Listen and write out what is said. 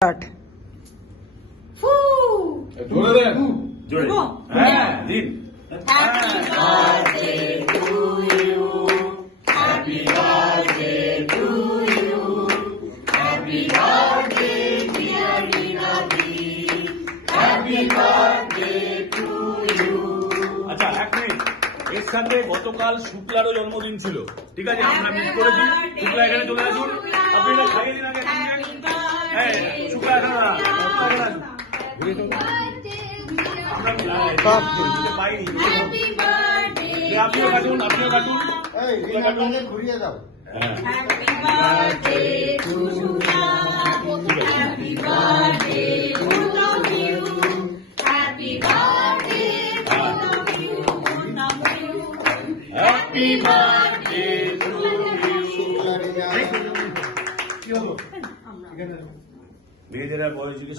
Start. জোরে দেন, জোরে। হ্যাঁ, দিন। Happy birthday to you. Happy birthday to you. Happy birthday, dear Rinadi. Happy birthday to you. আচ্ছা, এক মিনিট। এর সাথে গতকাল শুক্লারও জন্মদিন ছিল, ঠিক আছে? আমরা মিস করেছি। শুক্লা এখানে চলে আসুন, আপনি এটা খাইয়ে দিন আগে। হ্যাঁ, শুক্লা এখানে না, শুক্লা এখানে আসুন। আমরা পাইনি। Happy birthday. আপনিও কাটুন, আপনিও কাটুন। ঘুরিয়ে দাও। Happy birthday to Shukla. Happy birthday to you. Happy birthday to you. Happy birthday to you. মেয়েদেরা বলে জিজ্ঞেস